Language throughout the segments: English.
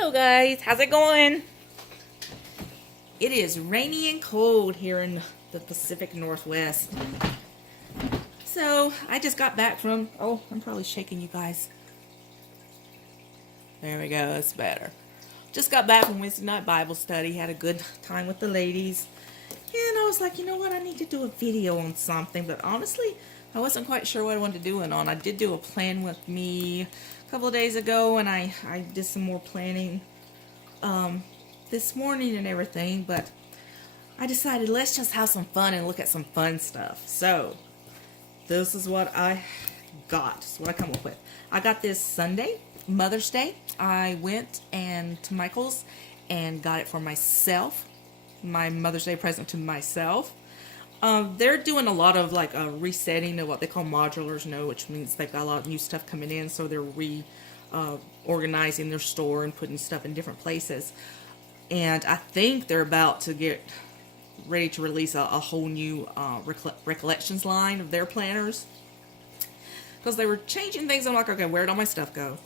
Hello guys, how's it going? It is rainy and cold here in the Pacific Northwest. So I just got back from, I'm probably shaking you guys. There we go, that's better. Just got back from Wednesday night Bible study, had a good time with the ladies. And I was like, you know what, I need to do a video on something, but honestly, I wasn't quite sure what I wanted to do it on. I did do a plan with me a couple of days ago, and I did some more planning this morning and everything, but I decided let's just have some fun and look at some fun stuff. So this is what I got. This is what I come up with. I got this Sunday, Mother's Day. I went to Michael's and got it for myself. My Mother's Day present to myself. They're doing a lot of like a resetting of what they call modulars, which means they've got a lot of new stuff coming in, so they're organizing their store and putting stuff in different places. And I think they're about to get ready to release a whole new recollections line of their planners, because they were changing things. I'm like, okay, where'd all my stuff go?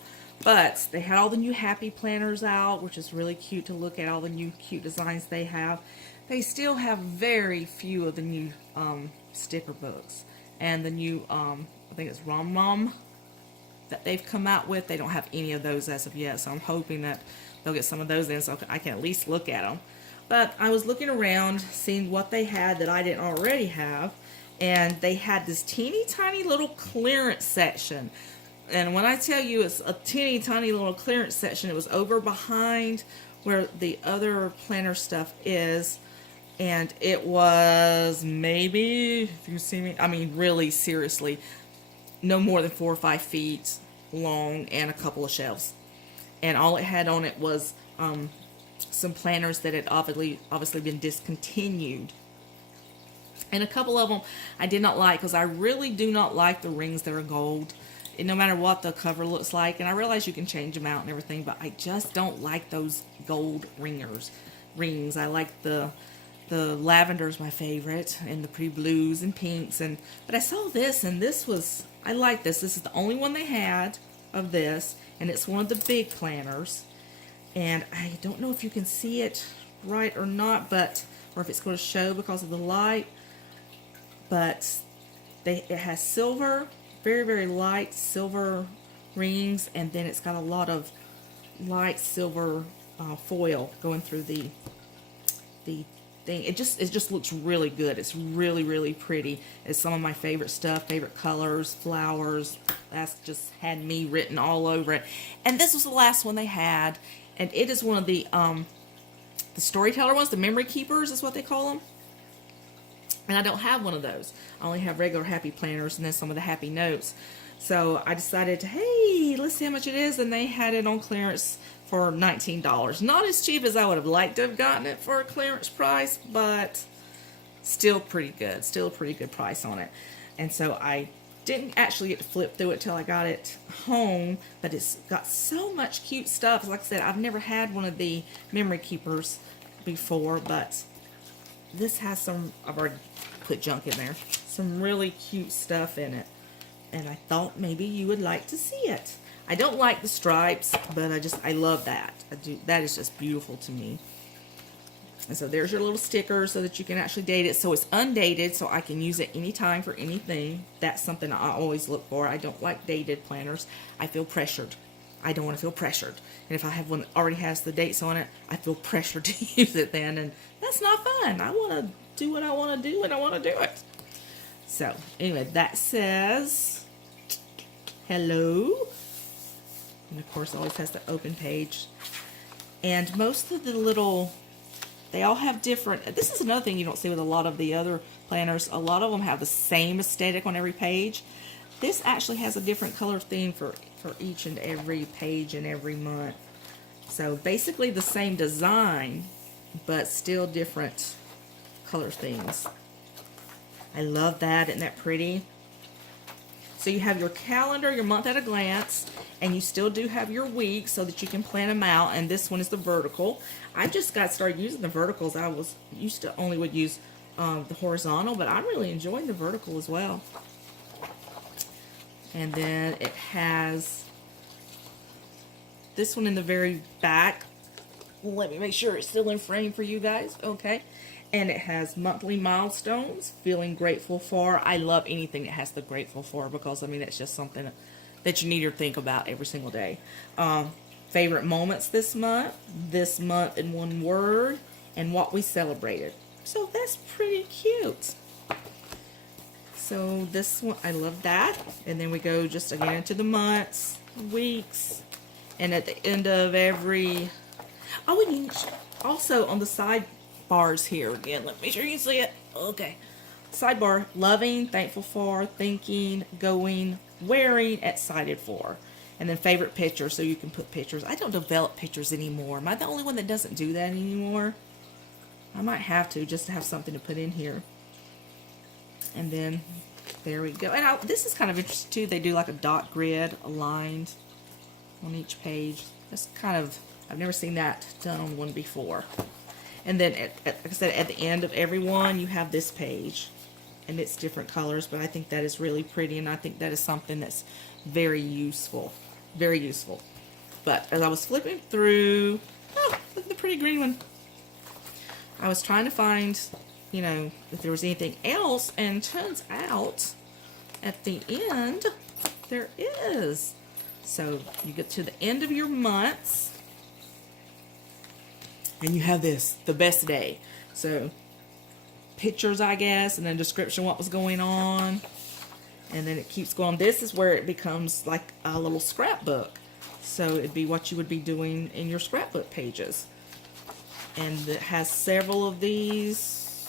But they had all the new happy planners out, which is really cute to look at, all the new cute designs they have. They still have very few of the new sticker books. And the new, I think it's Rom that they've come out with. They don't have any of those as of yet. So I'm hoping that they'll get some of those in so I can at least look at them. But I was looking around, seeing what they had that I didn't already have. And they had this teeny tiny little clearance section. And when I tell you it's a teeny tiny little clearance section, it was over behind where the other planner stuff is. And it was maybe, if you see me, I mean really seriously, no more than 4 or 5 feet long and a couple of shelves. And all it had on it was some planners that had obviously been discontinued. And a couple of them I did not like, because I really do not like the rings that are gold. And no matter what the cover looks like, and I realize you can change them out and everything, but I just don't like those gold rings. I like the lavender's my favorite, and the pretty blues and pinks. But I saw this, and this was, I like this. This is the only one they had of this, and it's one of the big planners. And I don't know if you can see it right or not, or if it's going to show because of the light. But it has silver, very, very light silver rings, and then it's got a lot of light silver foil going through the thing. It just looks really good. It's really, really pretty. It's some of my favorite stuff, favorite colors, flowers. That's just had me written all over it. And this was the last one they had, and it is one of the storyteller ones, the memory keepers is what they call them. And I don't have one of those. I only have regular happy planners and then some of the happy notes. So I decided, hey, let's see how much it is. And they had it on clearance for $19. Not as cheap as I would have liked to have gotten it for a clearance price, but still pretty good. Still a pretty good price on it. And so I didn't actually get to flip through it till I got it home, but it's got so much cute stuff. Like I said, I've never had one of the memory keepers before, but this has some, I've already put junk in there, some really cute stuff in it. And I thought maybe you would like to see it. I don't like the stripes, but I love that. That is just beautiful to me. And so there's your little sticker so that you can actually date it. So it's undated, so I can use it anytime for anything. That's something I always look for. I don't like dated planners. I feel pressured. I don't want to feel pressured. And if I have one that already has the dates on it, I feel pressured to use it then. And that's not fun. I want to do what I want to do when I want to do it. So anyway, that says hello. And of course, it always has the open page. And most of the little, they all have different, this is another thing you don't see with a lot of the other planners. A lot of them have the same aesthetic on every page. This actually has a different color theme for each and every page and every month. So basically the same design, but still different color themes. I love that. Isn't that pretty? So you have your calendar, your month at a glance, and you still do have your week so that you can plan them out. And this one is the vertical. I just got started using the verticals. I was used to only would use the horizontal, but I'm really enjoying the vertical as well. And then it has this one in the very back. Let me make sure it's still in frame for you guys. Okay. And it has monthly milestones, feeling grateful for. I love anything that has the grateful for, because I mean, it's just something that you need to think about every single day. Favorite moments this month in one word, and what we celebrated. So that's pretty cute. So this one, I love that. And then we go just again into the months, weeks, and at the end of every, oh, and also on the side bars here again, let me make sure you can see it. Okay. Sidebar, loving, thankful for, thinking, going, wearing, excited for. And then favorite picture, so you can put pictures. I don't develop pictures anymore. Am I the only one that doesn't do that anymore? I might have to, just to have something to put in here. And then there we go. And this is kind of interesting too. They do like a dot grid aligned on each page. That's kind of, I've never seen that done on one before. And then, like I said, at the end of every one, you have this page. And it's different colors, but I think that is really pretty. And I think that is something that's very useful. Very useful. But as I was flipping through, oh, look at the pretty green one. I was trying to find, you know, if there was anything else. And turns out, at the end, there is. So you get to the end of your months. And you have this, the best day. So, pictures, I guess, and then description what was going on. And then it keeps going. This is where it becomes like a little scrapbook. So, it'd be what you would be doing in your scrapbook pages. And it has several of these.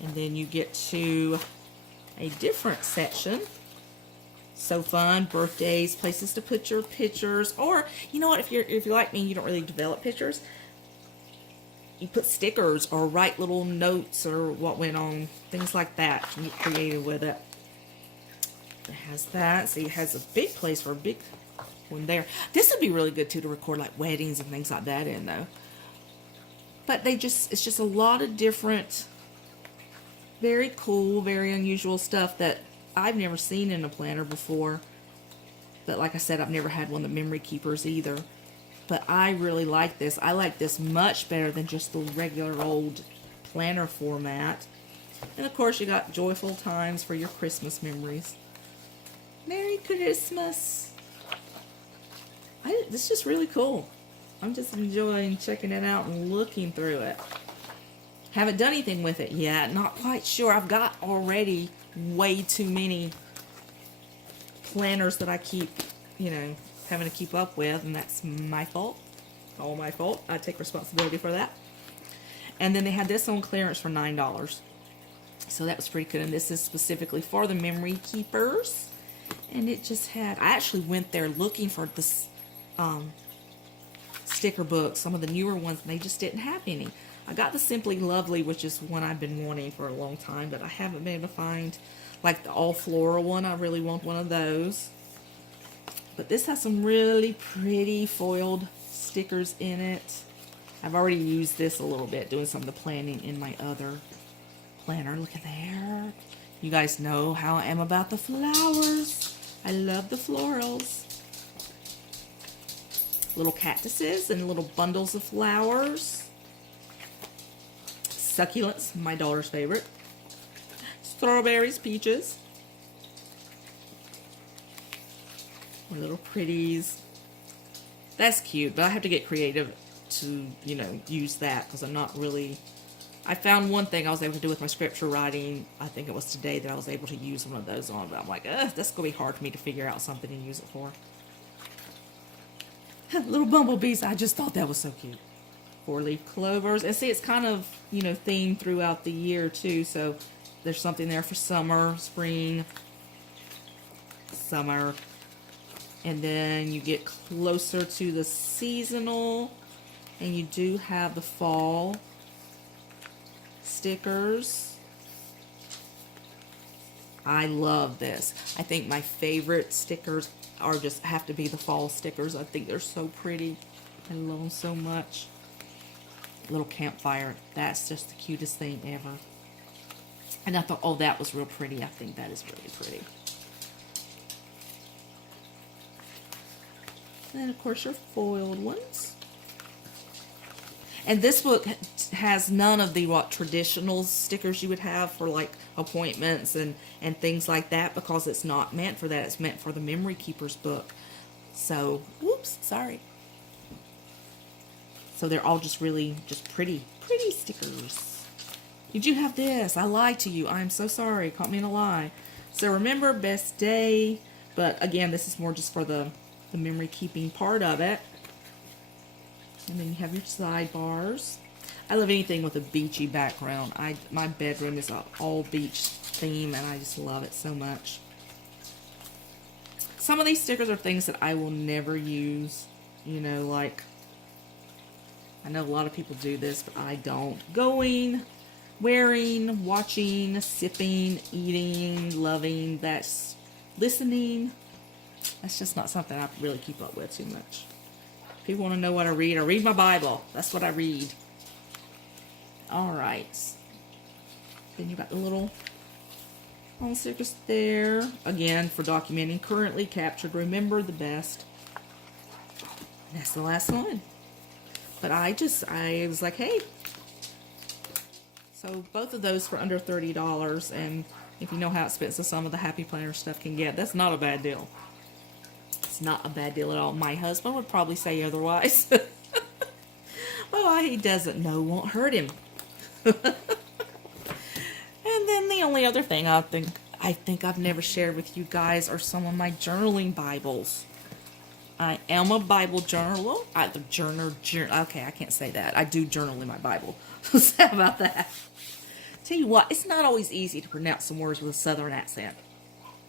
And then you get to a different section. So fun, birthdays, places to put your pictures, or you know what, if you're like me, you don't really develop pictures, you put stickers or write little notes or what went on, things like that. You get creative with it. It has that. See, it has a big place for a big one there. This would be really good too to record like weddings and things like that in though. But it's just a lot of different, very cool, very unusual stuff that I've never seen in a planner before. But like I said, I've never had one of the memory keepers either. But I really like this. I like this much better than just the regular old planner format. And of course, you got joyful times for your Christmas memories. Merry Christmas. This is just really cool. I'm just enjoying checking it out and looking through it. Haven't done anything with it yet. Not quite sure. I've got already way too many planners that I keep, you know, having to keep up with, and that's my fault. All my fault. I take responsibility for that. And then they had this on clearance for $9. So that was pretty good. And this is specifically for the memory keepers. And it just had, I actually went there looking for this sticker books, some of the newer ones, and they just didn't have any. I got the Simply Lovely, which is one I've been wanting for a long time, but I haven't been able to find like the all floral one. I really want one of those. But this has some really pretty foiled stickers in it. I've already used this a little bit doing some of the planning in my other planner. Look at there. You guys know how I am about the flowers. I love the florals. Little cactuses and little bundles of flowers. Succulents, my daughter's favorite. Strawberries, peaches. Little pretties. That's cute, but I have to get creative to, you know, use that because I'm not really... I found one thing I was able to do with my scripture writing. I think it was today that I was able to use one of those on, but I'm like, that's going to be hard for me to figure out something to use it for. Little bumblebees, I just thought that was so cute. 4-leaf clovers. And see, it's kind of, you know, themed throughout the year too. So there's something there for summer, spring, summer. And then you get closer to the seasonal. And you do have the fall stickers. I love this. I think my favorite stickers are just have to be the fall stickers. I think they're so pretty. I love them so much. Little campfire. That's just the cutest thing ever. And I thought, oh, that was real pretty. I think that is really pretty. And of course your foiled ones. And this book has none of the traditional stickers you would have for like appointments and things like that, because it's not meant for that. It's meant for the Memory Keepers book. So, whoops, sorry. So they're all just really pretty stickers. Did you have this? I lied to you. I'm so sorry. Caught me in a lie. So remember, best day. But again, this is more just for the memory keeping part of it. And then you have your sidebars. I love anything with a beachy background. My bedroom is all beach theme, and I just love it so much. Some of these stickers are things that I will never use. You know, like, I know a lot of people do this, but I don't. Going, wearing, watching, sipping, eating, loving, that's listening. That's just not something I really keep up with too much. People want to know what I read my Bible. That's what I read. Alright. Then you got the little stickers there. Again, for documenting currently captured. Remember the best. And that's the last one. But I was like, hey. So both of those for under $30. And if you know how expensive some of the Happy Planner stuff can get, that's not a bad deal. It's not a bad deal at all. My husband would probably say otherwise. Well, he doesn't know won't hurt him. And then the only other thing I think I've never shared with you guys are some of my journaling Bibles. I am a Bible journaler. Okay, I can't say that. I do journal in my Bible. So how about that? Tell you what, it's not always easy to pronounce some words with a southern accent.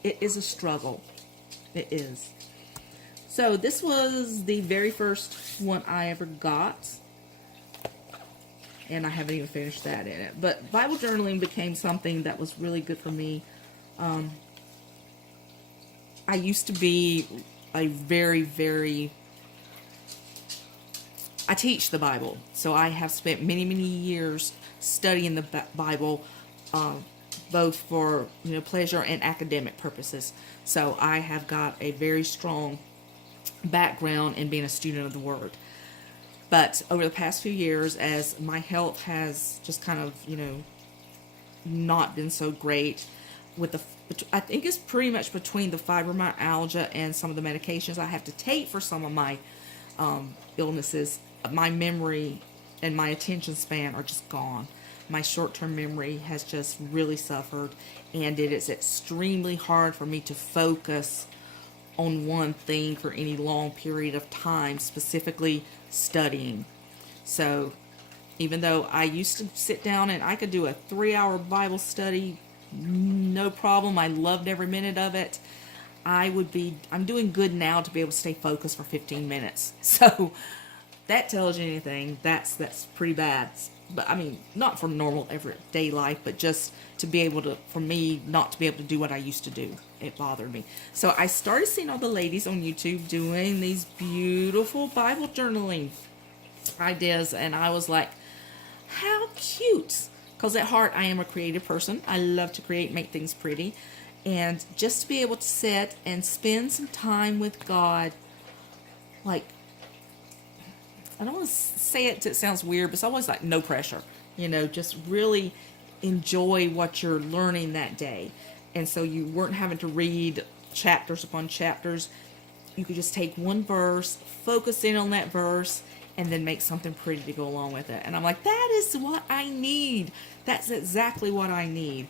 It is a struggle. It is. So this was the very first one I ever got. And I haven't even finished that in it. But Bible journaling became something that was really good for me. I used to be a I teach the Bible. So I have spent many years studying the Bible, both for pleasure and academic purposes. So I have got a very strong background in being a student of the Word. But over the past few years, as my health has just kind of, not been so great with I think it's pretty much between the fibromyalgia and some of the medications I have to take for some of my illnesses, my memory and my attention span are just gone. My short-term memory has just really suffered, and it is extremely hard for me to focus on one thing for any long period of time, specifically studying. So even though I used to sit down and I could do a 3-hour Bible study, no problem. I loved every minute of it. I'm doing good now to be able to stay focused for 15 minutes. So that tells you anything. That's pretty bad. But I mean, not for normal everyday life, but just to be able to, for me, not to be able to do what I used to do. It bothered me. So I started seeing all the ladies on YouTube doing these beautiful Bible journaling ideas, and I was like, how cute. Because at heart, I am a creative person. I love to create, make things pretty. And just to be able to sit and spend some time with God, like, I don't want to say it, it sounds weird, but it's always like no pressure. Just really enjoy what you're learning that day. And so you weren't having to read chapters upon chapters. You could just take one verse, focus in on that verse, and then make something pretty to go along with it. And I'm like, that is what I need. That's exactly what I need.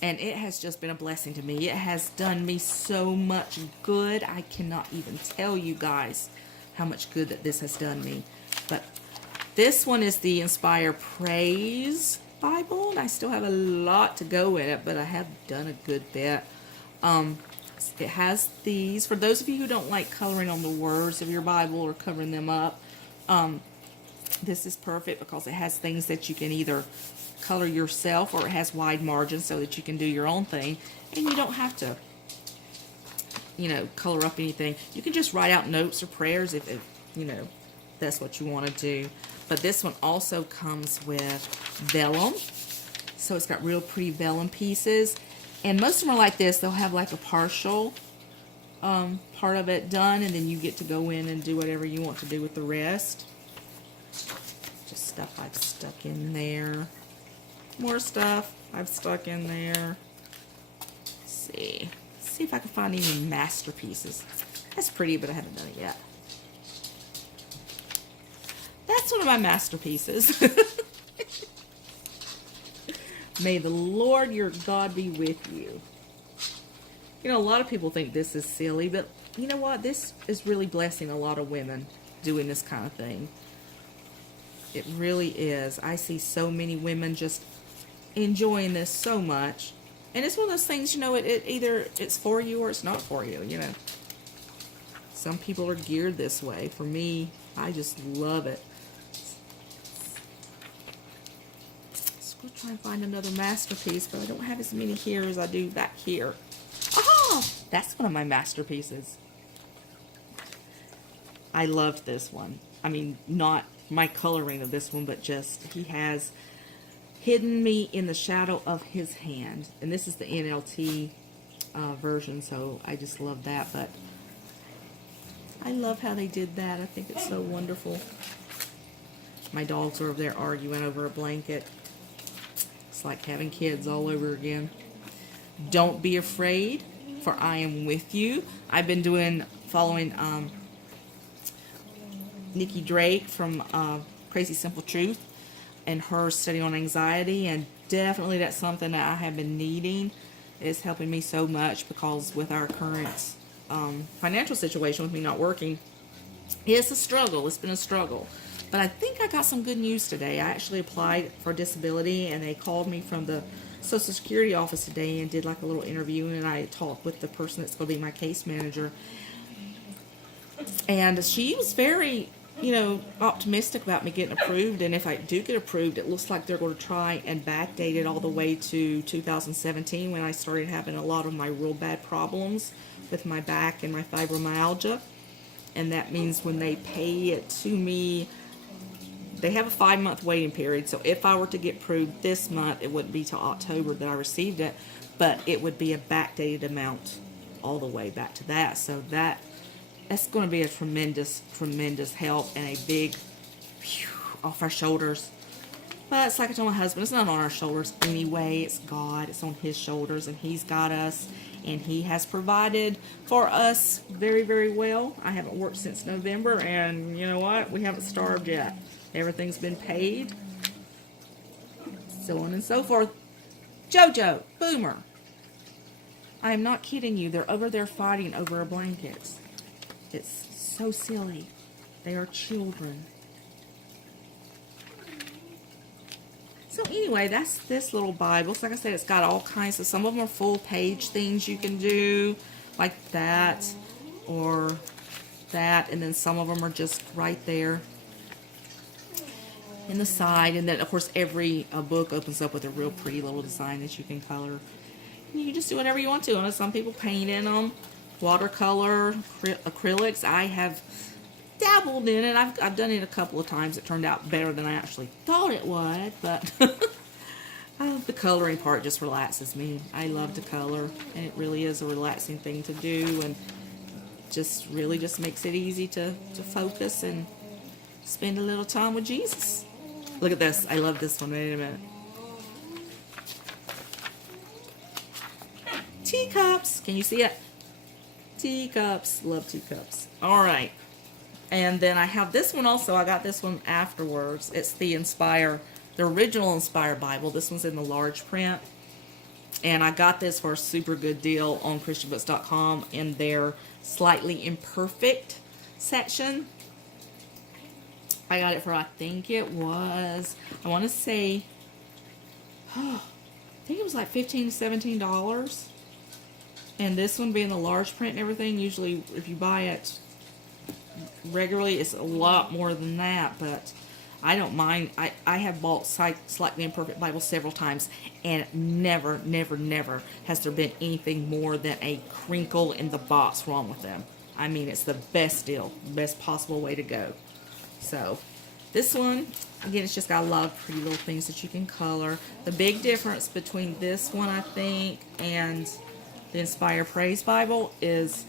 And it has just been a blessing to me. It has done me so much good. I cannot even tell you guys how much good that this has done me. But this one is the Inspire Praise Bible, and I still have a lot to go in it, but I have done a good bit. It has these, for those of you who don't like coloring on the words of your Bible or covering them up, this is perfect because it has things that you can either color yourself, or it has wide margins so that you can do your own thing, and you don't have to color up anything. You can just write out notes or prayers if that's what you want to do. But this one also comes with vellum. So it's got real pretty vellum pieces. And most of them are like this. They'll have like a partial part of it done, and then you get to go in and do whatever you want to do with the rest. Just stuff I've stuck in there. More stuff I've stuck in there. Let's see. Let's see if I can find any masterpieces. That's pretty, but I haven't done it yet. That's one of my masterpieces. May the Lord your God be with you. You know, a lot of people think this is silly, but you know what? This is really blessing a lot of women doing this kind of thing. It really is. I see so many women just enjoying this so much. And it's one of those things, you know, it either it's for you or it's not for you, you know. Some people are geared this way. For me, I just love it. Let's go try and find another masterpiece, but I don't have as many here as I do back here. Oh, that's one of my masterpieces. I loved this one. I mean, not my coloring of this one, but just he has hidden me in the shadow of his hand. And this is the NLT version, so I just love that. But I love how they did that. I think it's so wonderful. My dogs are over there arguing over a blanket. It's like having kids all over again. Don't be afraid, for I am with you. I've been following Nikki Drake from Crazy Simple Truth and her study on anxiety, and definitely that's something that I have been needing. It's helping me so much because with our current financial situation with me not working, it's a struggle. It's been a struggle. But I think I got some good news today. I actually applied for disability, and they called me from the Social Security office today and did like a little interview, and I talked with the person that's going to be my case manager. And she was very, you know, optimistic about me getting approved. And if I do get approved, it looks like they're going to try and backdate it all the way to 2017 when I started having a lot of my real bad problems with my back and my fibromyalgia. And that means when they pay it to me, they have a 5-month waiting period. So if I were to get approved this month, it wouldn't be till October that I received it, but it would be a backdated amount all the way back to that. So that's going to be a tremendous, tremendous help and a big whew, off our shoulders. But it's like I told my husband, it's not on our shoulders anyway. It's God. It's on his shoulders, and he's got us, and he has provided for us very, very well. I haven't worked since November, and you know what? We haven't starved yet. Everything's been paid. So on and so forth. Jojo, Boomer. I am not kidding you. They're over there fighting over a blanket. It's so silly. They are children. So anyway, that's this little Bible. So like I said, it's got all kinds of, some of them are full page things you can do, like that, or that, and then some of them are just right there in the side. And then of course every book opens up with a real pretty little design that you can color. And you can just do whatever you want to. And some people paint in them, watercolor, acrylics. I have dabbled in it. I've done it a couple of times. It turned out better than I actually thought it would, but the coloring part just relaxes me. I love to color, and it really is a relaxing thing to do, and just really just makes it easy to focus and spend a little time with Jesus. Look at this. I love this one. Wait a minute. Teacups. Can you see it? Teacups. Love teacups. All right. And then I have this one also. I got this one afterwards. It's the original Inspire Bible. This one's in the large print. And I got this for a super good deal on ChristianBooks.com in their slightly imperfect section. I got it for, I think it was, I want to say, I think it was like $15 to $17. And this one being the large print and everything, usually if you buy it regularly, it's a lot more than that, but I don't mind. I have bought slightly imperfect Bibles several times, and never, never, never has there been anything more than a crinkle in the box wrong with them. I mean, it's the best deal, best possible way to go. So this one, again, it's just got a lot of pretty little things that you can color. The big difference between this one, I think, and the Inspire Praise Bible is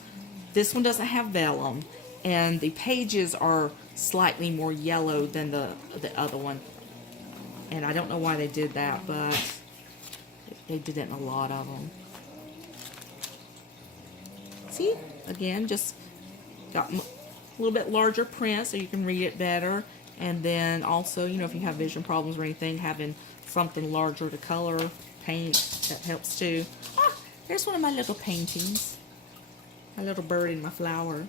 this one doesn't have vellum, and the pages are slightly more yellow than the other one. And I don't know why they did that, but they did it in a lot of them. See, again, just got a little bit larger print so you can read it better. And then also, you know, if you have vision problems or anything, having something larger to color, paint, that helps too. Ah, there's one of my little paintings. My little bird and my flower.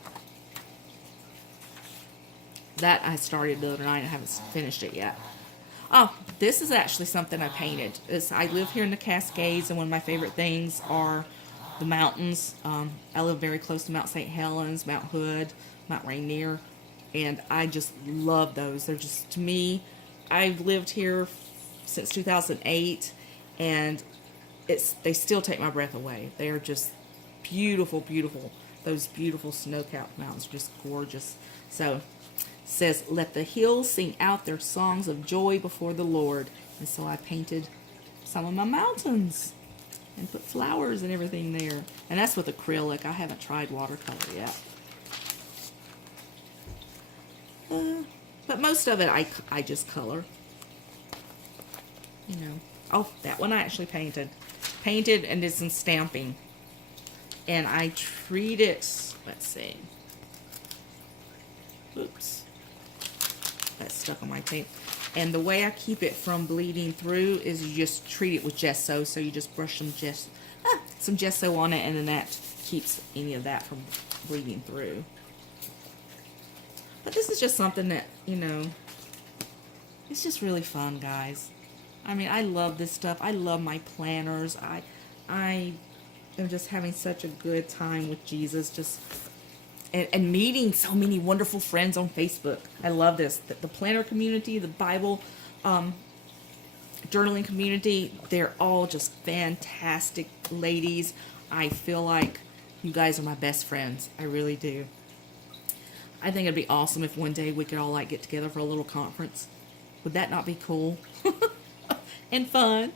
That I started the other night. I haven't finished it yet. Oh, this is actually something I painted. I live here in the Cascades, and one of my favorite things are the mountains. I live very close to Mount St. Helens, Mount Hood, Mount Rainier, and I just love those. They're just, to me, I've lived here since 2008, and they still take my breath away. They are just beautiful, beautiful. Those beautiful snow-capped mountains are just gorgeous. So, it says, let the hills sing out their songs of joy before the Lord. And so I painted some of my mountains and put flowers and everything there. And that's with acrylic. I haven't tried watercolor yet. But most of it I just color. You know. Oh, that one I actually painted. Painted and did some stamping. And I treat it, let's see. Oops. That's stuck on my tape. And the way I keep it from bleeding through is you just treat it with gesso. So you just brush some gesso on it, and then that keeps any of that from bleeding through. But this is just something that, you know, it's just really fun, guys. I mean, I love this stuff. I love my planners. I am just having such a good time with Jesus. Just and meeting so many wonderful friends on Facebook. I love this. The planner community, the Bible journaling community, they're all just fantastic ladies. I feel like you guys are my best friends. I really do. I think it'd be awesome if one day we could all like get together for a little conference. Would that not be cool? And fun.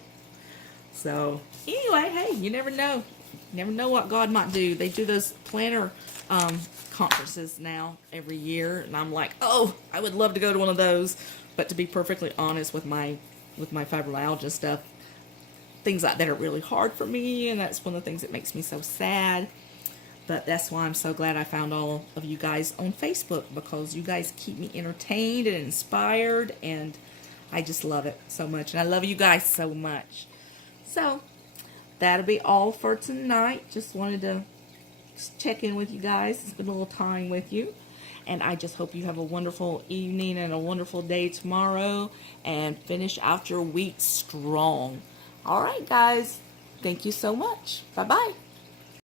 So anyway, hey, you never know. You never know what God might do. They do those planner conferences now every year, and I'm like, oh, I would love to go to one of those. But to be perfectly honest, with my fibromyalgia stuff, things like that are really hard for me, and that's one of the things that makes me so sad. But that's why I'm so glad I found all of you guys on Facebook, because you guys keep me entertained and inspired, and I just love it so much. And I love you guys so much. So that'll be all for tonight. Just wanted to check in with you guys, spend a little time with you, and I just hope you have a wonderful evening and a wonderful day tomorrow, and finish out your week strong. All right, guys, thank you so much. Bye bye.